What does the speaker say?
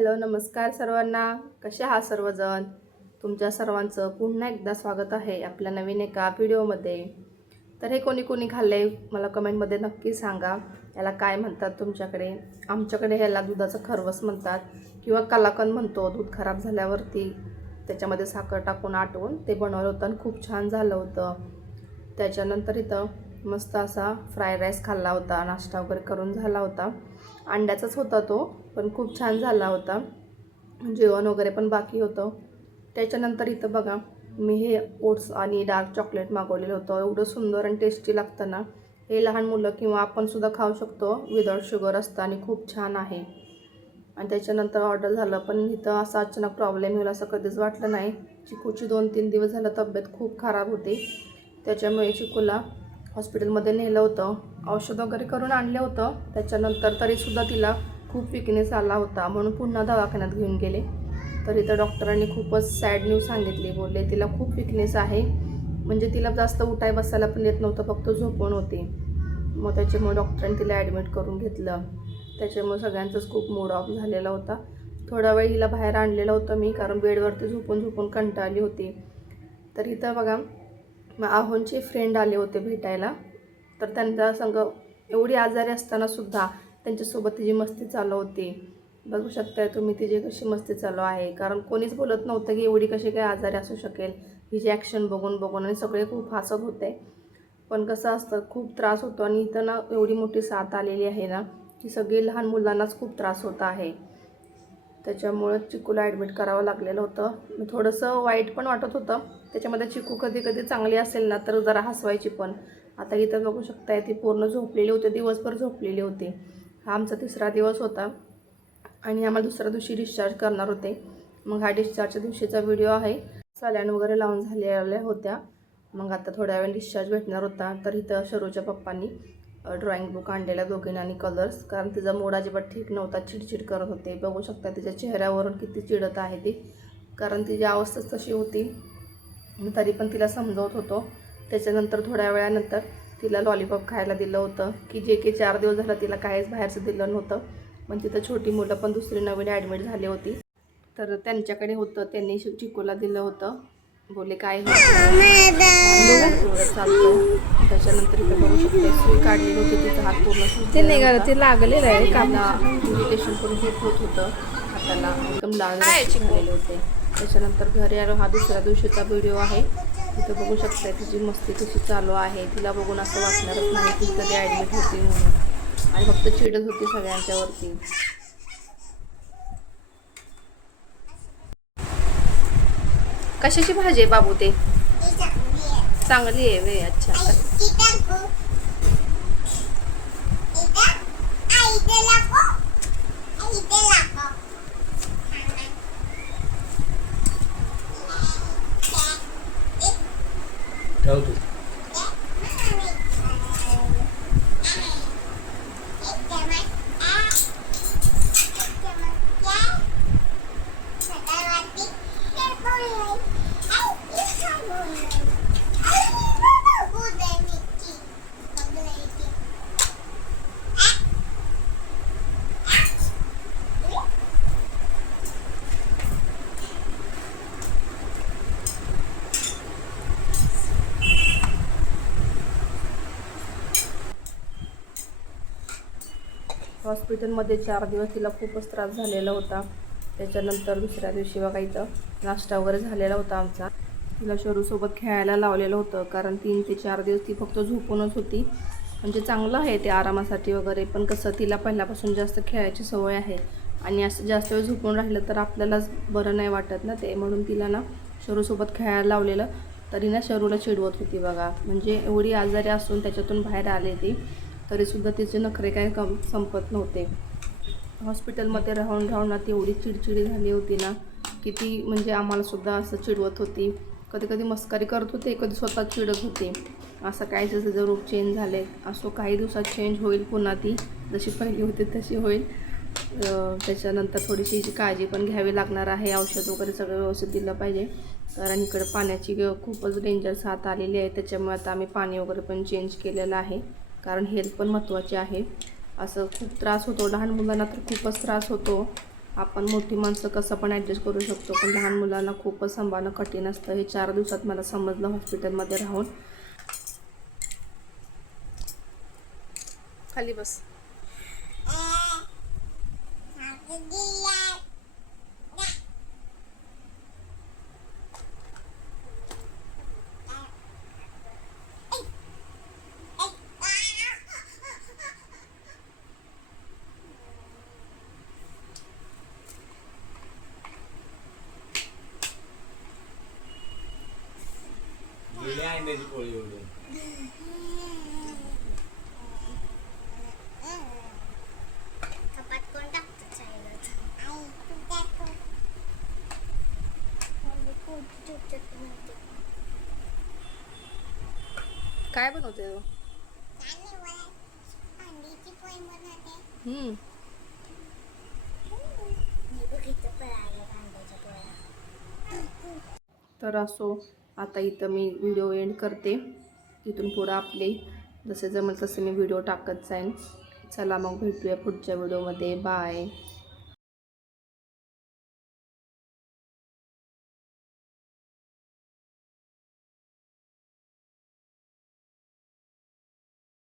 Hello नमस्कार सर्वांना. कसे आहात सर्वजण? तुमच्या सर्वांचं पुन्हा एकदा स्वागत आहे आपल्या नवीन एका व्हिडिओमध्ये. तर हे कोणी कोणी खाल्ले मला कमेंटमध्ये नक्की सांगा. याला काय म्हणतात तुमच्याकडे? आमच्याकडे ह्याला दुधाचं खरवस म्हणतात किंवा कलाकंद म्हणतो. दूध खराब झाल्यावरती त्याच्यामध्ये साखर टाकून आटवून ते बनवलं होतं आणि खूप छान झालं होतं. त्याच्यानंतर इथं मस्त असा फ्राय राईस खाल्ला होता. नाश्ता वगैरे करून झाला होता. अंड्याचाच होता तो, पण खूप छान झाला होता. जेवण वगैरे पण बाकी होतं. त्याच्यानंतर इथं बघा मी हे ओट्स आणि डार्क चॉकलेट मागवलेलं होतं. एवढं सुंदर आणि टेस्टी लागतं ना. हे लहान मुलं किंवा आपण सुद्धा खाऊ शकतो. विदाउट शुगर असतं आणि खूप छान आहे. आणि त्याच्यानंतर ऑर्डर झालं, पण इथं असा अचानक प्रॉब्लेम होईल असं कधीच वाटलं नाही. चिकूची 2-3 दिवस झालं तब्येत खूप खराब होती. त्याच्यामुळे चिकूला हॉस्पिटलमध्ये नेलं होतं. औषध वगैरे करून आणलं होतं. त्याच्यानंतर तरीसुद्धा तिला खूप विकनेस आला होता, म्हणून पुन्हा दवाखान्यात घेऊन गेले. तर इथं डॉक्टरांनी खूपच सॅड न्यूज सांगितली. बोलले तिला खूप विकनेस आहे, म्हणजे तिला जास्त उठाय बसायला पण येत नव्हतं, फक्त झोपून होती. मग त्याच्यामुळे डॉक्टरांनी तिला ॲडमिट करून घेतलं. त्याच्यामुळे सगळ्यांचाच खूप मूड ऑफ झालेला होता. थोडा वेळ हिला बाहेर आणलेलं होतं मी, कारण बेडवरती झोपून झोपून कंटाळली होती. तर इथं बघा आहोंचे फ्रेंड आले होते भेटायला. तर त्यांच्या संग एवढी आजारी असताना सुद्धा त्यांच्यासोबत तिची मस्ती चालू होती. बघू शकताय तुम्ही तिची कशी मस्ती चालू आहे. कारण कोणीच बोलत नव्हतं की एवढी कशी काय आजारी असू शकेल. हिची ॲक्शन बघून बघून आणि सगळे खूप हसत होते. पण कसं असतं, खूप त्रास होतो. आणि इथं ना एवढी मोठी साथ आलेली आहे ना, की सगळी लहान मुलांनाच खूप त्रास होत आहे. त्याच्यामुळं चिकूला ॲडमिट करावं लागलेलं होतं. थोडंसं वाईट पण वाटत होतं. त्याच्यामध्ये चिकू कधी कधी चांगली असेल ना तर जरा हसवायची पण. आता इथं बघू शकताय ती पूर्ण झोपलेली होती, दिवसभर झोपलेली होती. हा आमचा 3रा दिवस होता आणि आम्हाला दुसऱ्या दिवशी डिस्चार्ज करणार होते. मग हा डिस्चार्जच्या दिवशीचा व्हिडिओ आहे. सलाईन वगैरे लावून झालेल्या होत्या. मग आता थोड्या वेळ डिस्चार्ज भेटणार होता. तर इथं शरूच्या पप्पांनी ड्रॉइंग बुक आणलेल्या दोघींना आणि कलर्स, कारण तिचा मूड अजिबात ठीक नव्हता, चिडचिड करत होते. बघू शकता तिच्या चेहऱ्यावरून किती चिडत आहे ती, कारण तिची अवस्थाच तशी होती. तरी पण तिला समजवत होतो. त्याच्यानंतर थोड्या वेळानंतर तिला लॉलीपॉप खायला दिलं होतं, की जे की 4 दिवस झालं तिला काहीच बाहेरचं दिलं नव्हतं. पण तिथं छोटी मुलं पण दुसरी नवीन ॲडमिट झाली होती. तर त्यांच्याकडे होतं, त्यांनी चिकूला दिलं होतं. बोले काय चालतं. त्याच्यानंतर इथं बघू शकते सुई काढलेली होती. तिचा हात पूर्ण ते नाही ते लागलेलं आहे का इरिटेशन करून घेत होत होतं हाताला, एकदम लाल झालेले होते. त्याच्यानंतर घरी आलो. हा दुसऱ्या दिवशीचा व्हिडिओ आहे. तिथं बघू शकता तिची मस्ती कशी चालू आहे. तिला बघून असं वाटणारच नाही ती कधी ॲडमिट होती म्हणून, आणि फक्त चिडत होती सगळ्यांच्यावरती. कशाची भाजी आहे बाबू? ते चांगली आहे वे. अच्छा हॉस्पिटलमध्ये 4 दिवस तिला खूपच त्रास झालेला होता. त्याच्यानंतर दुसऱ्या दिवशी बघा इथं नाश्ता वगैरे झालेला होता आमचा. तिला शरूसोबत खेळायला लावलेलं होतं, कारण 3 ते 4 दिवस ती फक्त झोपूनच होती. म्हणजे चांगलं आहे ते आरामासाठी वगैरे, पण कसं तिला पहिल्यापासून जास्त खेळायची सवय आहे. आणि असं जास्त वेळ झोपून राहिलं तर आपल्यालाच बरं नाही वाटत ना ते, म्हणून तिला ना शरूसोबत खेळायला लावलेलं. तरी ना शरूला चिडवत होती बघा. म्हणजे एवढी आजारी असून त्याच्यातून बाहेर आले ती, तरीसुद्धा तिचे नखरे काही संपत नव्हते. हॉस्पिटलमध्ये राहून राहून ती एवढी चिडचिडी झाली होती ना, की ती म्हणजे आम्हालासुद्धा असं चिडवत होती. कधी कधी मस्करी करत होते, कधी स्वतः चिडत होती. असं काय तिचं रूप चेंज झाले. असो काही दिवसात चेंज होईल, पुन्हा ती जशी पहिली होती तशी होईल. त्याच्यानंतर थोडीशी हिची काळजी पण घ्यावी लागणार आहे. औषध वगैरे सगळं व्यवस्थित दिलं पाहिजे, कारण इकडे पाण्याची खूपच डेंजर साथ आलेली आहे. त्याच्यामुळे आता आम्ही पाणी वगैरे पण चेंज केलेलं आहे, कारण हेल्थ पण महत्त्वाची आहे. असं खूप त्रास होतो लहान मुलांना, तर खूपच त्रास होतो. आपण मोठी माणसं कसं पण ॲडजस्ट करू शकतो, पण लहान मुलांना खूपच सांभाळणं कठीण असतं. हे 4 दिवसात मला समजलं हॉस्पिटलमध्ये राहून. खाली बस. गेले अंड्याची पोळी एवढी. कपात कोण टाकतं चायनात? काय बनवते तू? हम्म. तर असो, आता इथं मी व्हिडिओ एंड करते. इथून पुढं आपले जसे जमेल तसे मी व्हिडिओ टाकत जाईन. चला मग भेटूया पुढच्या व्हिडिओमध्ये. बाय.